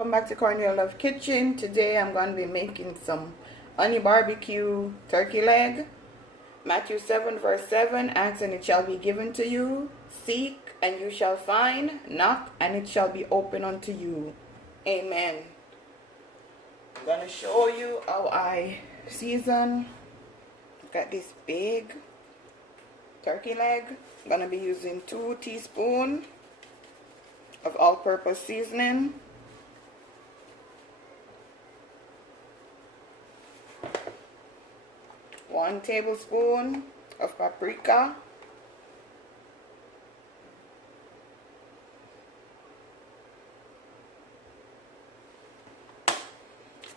Welcome back to CORNELIALOVE KITCHEN. Today I'm going to be making some honey barbecue turkey leg. Matthew 7 verse 7, ask and it shall be given to you. Seek and you shall find. Knock and it shall be open unto you. Amen. I'm going to show you how I season. Look at this big turkey leg. I'm going to be using 2 teaspoons of all-purpose seasoning. 1 tablespoon of paprika,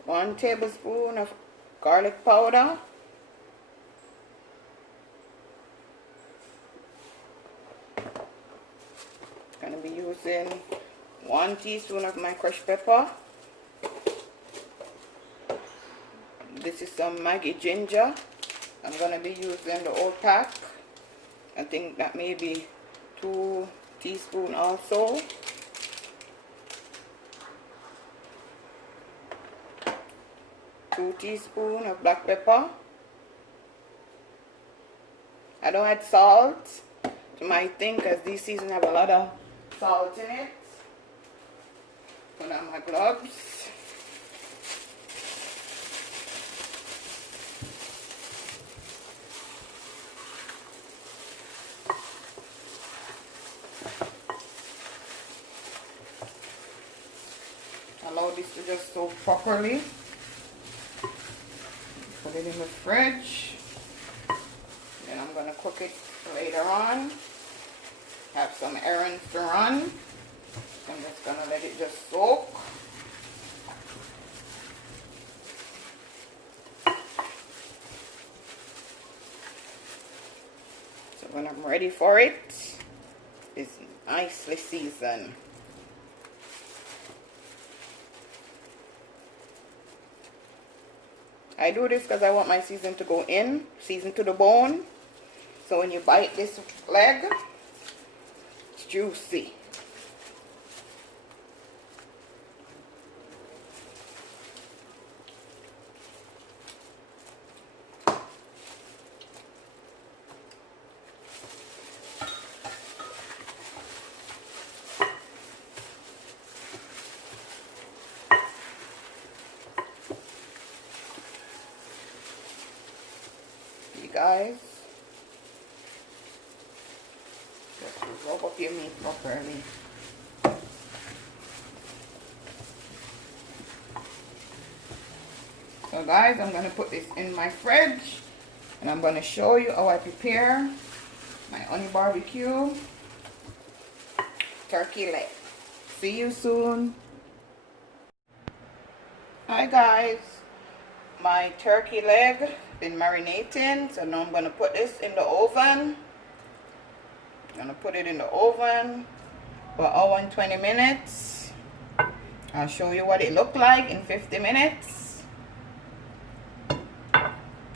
1 tablespoon of garlic powder, going to be using 1 teaspoon of my crushed pepper. This is some Maggi ginger. I'm going to be using the whole pack. I think that may be 2 teaspoons also. Two teaspoons of black pepper. I don't add salt to my thing because these seasons have a lot of salt in it. Put on my gloves. Allow this to just soak properly. Put it in the fridge. Then I'm going to cook it later on. Have some errands to run. I'm just going to let it just soak. So when I'm ready for it, it's nicely seasoned. I do this because I want my season to go in, season to the bone. So when you bite this leg, it's juicy. Guys, just rub up your meat properly. So guys, I'm going to put this in my fridge and I'm going to show you how I prepare my honey barbecue turkey leg. See you soon. Hi guys, my turkey leg been marinating, so now I'm going to put this in the oven. I'm going to put it in the oven for an hour and 20 minutes. I'll show you what it looked like in 50 minutes.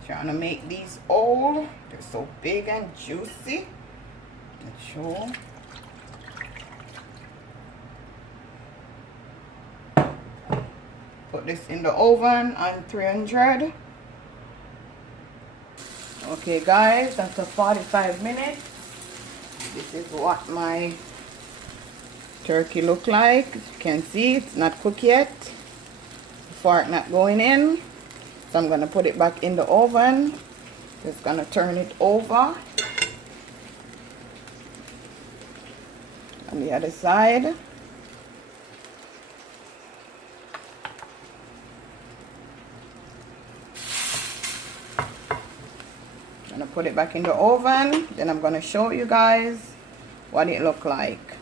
Trying to make these old. They're so big and juicy. Let's show. Put this in the oven on 300. Okay guys, after 45 minutes, this is what my turkey look like. As you can see, it's not cooked yet. The fork not going in. So I'm going to put it back in the oven. Just going to turn it over. On the other side. I'm going to put it back in the oven. Then I'm going to show you guys what it look like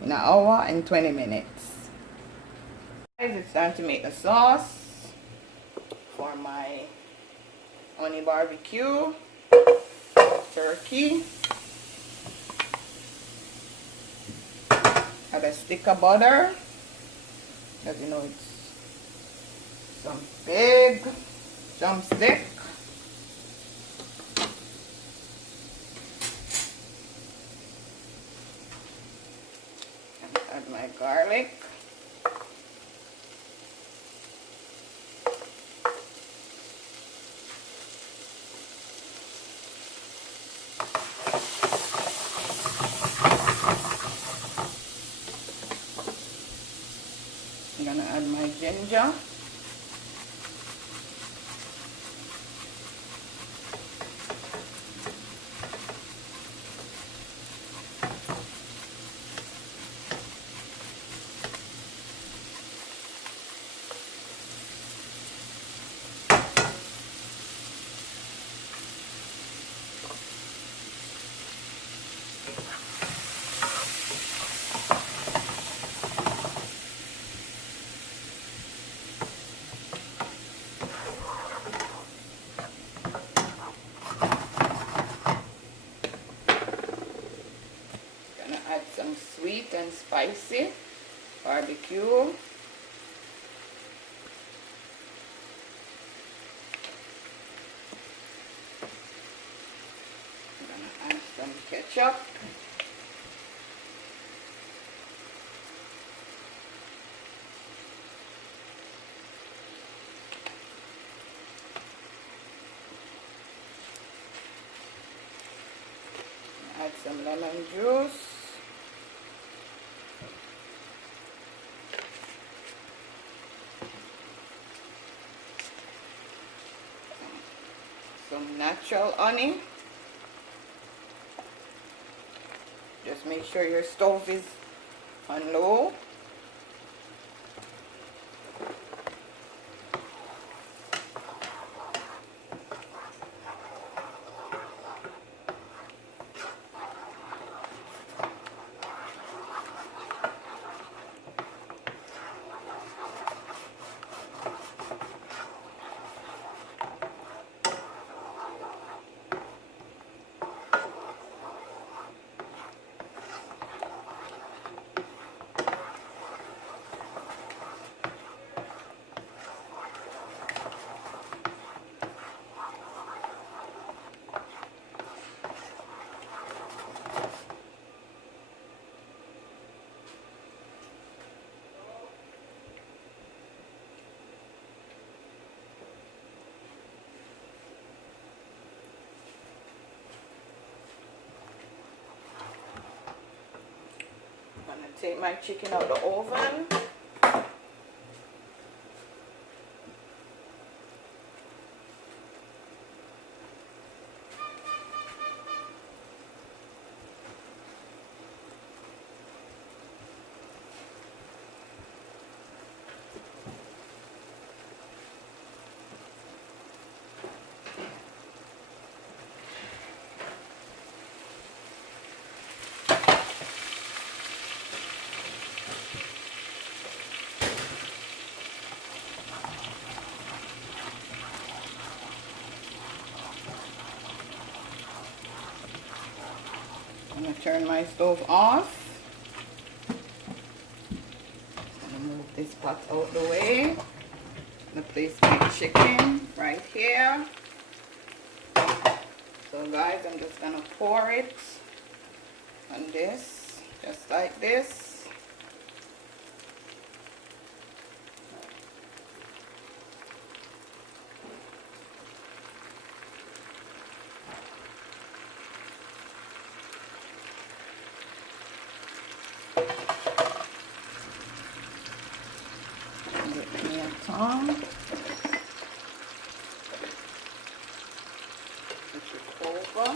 in an hour and 20 minutes. Guys, it's time to make the sauce for my honey barbecue turkey. Add a stick of butter. As you know, it's some big drumstick. Add my garlic. I'm gonna add my ginger. Add some sweet and spicy barbecue. I'm gonna add some ketchup. Add some lemon juice. Some natural honey. Just make sure your stove is on low. I'm gonna take my chicken out the oven. I'm going to turn my stove off. I'm going to move this pot out the way. I'm going to place my chicken right here. So guys, I'm just going to pour it on this, just like this. Get me a tongue. Put it over.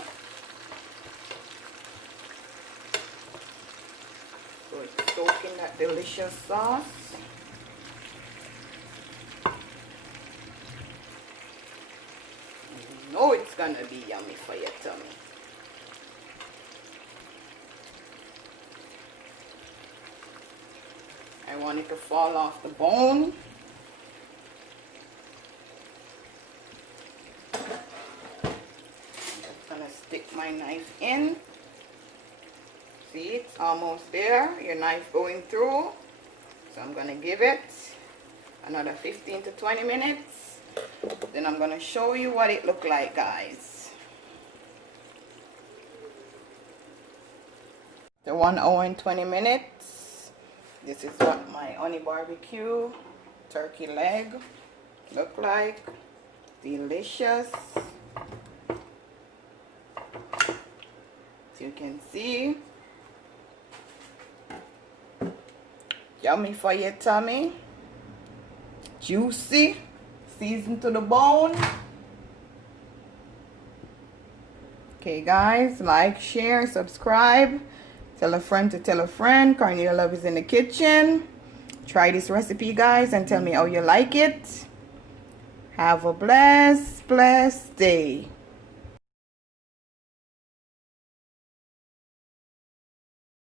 So it's soaking that delicious sauce. You know it's gonna be yummy for your tummy. I want it to fall off the bone. I'm just gonna stick my knife in. See, it's almost there. Your knife going through. So I'm gonna give it another 15 to 20 minutes. Then I'm gonna show you what it looked like, guys. The 1 hour and 20 minutes. This is what my honey barbecue turkey leg look like. Delicious. As you can see, yummy for your tummy. juicy, seasoned to the bone. Okay guys, like, share, subscribe, tell a friend to tell a friend. Cornelia Love is in the kitchen. Try this recipe guys and tell me how you like it. Have a blessed day.